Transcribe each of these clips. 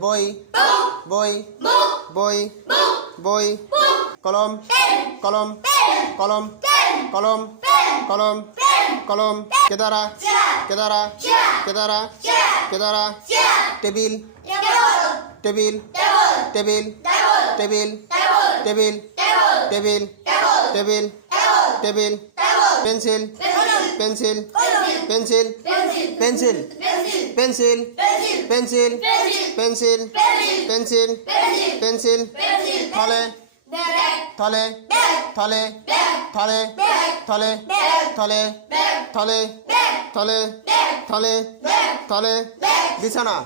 বই বই বই বই কলম কলম কলম কলম কলম কলম কেদারা কেদারা কেদারা কেদারা table table table table table table table table pencil pencil pencil pencil pencil pencil pencil pencil pencil থলে থলে থলে থলে থলে থলে থলে থলে থলে থলে বিছানা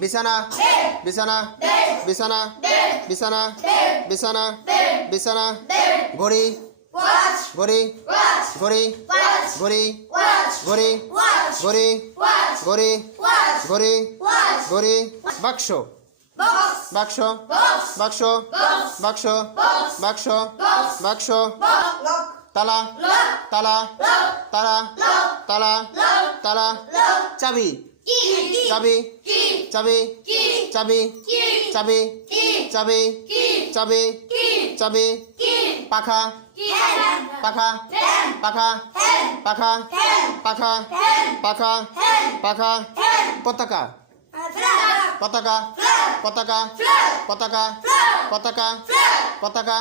বিছানা বিছানা বিছানা বিছানা বিছানা বিছানা ঘড়ি ঘড়ি ঘড়ি ঘড়ি ঘড়ি ঘড়ি ঘড়ি ঘড়ি ঘড়ি বাক্স বাক্স বাক্স বাক্স বাক্স বাক্স তালা তালা তালা তালা তালা চাবি চাবি চাবি চাবি চাবি চাবি চাবি চাবি পাখা পাখা পাখা পাখা পাখা পাখা পাখা পতাকা পতাকা পতাকা পতাকা পতাকা পতাকা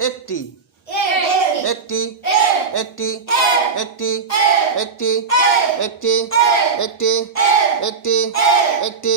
একটি একটি একটি একটি একটি একটি একটি একটি একটি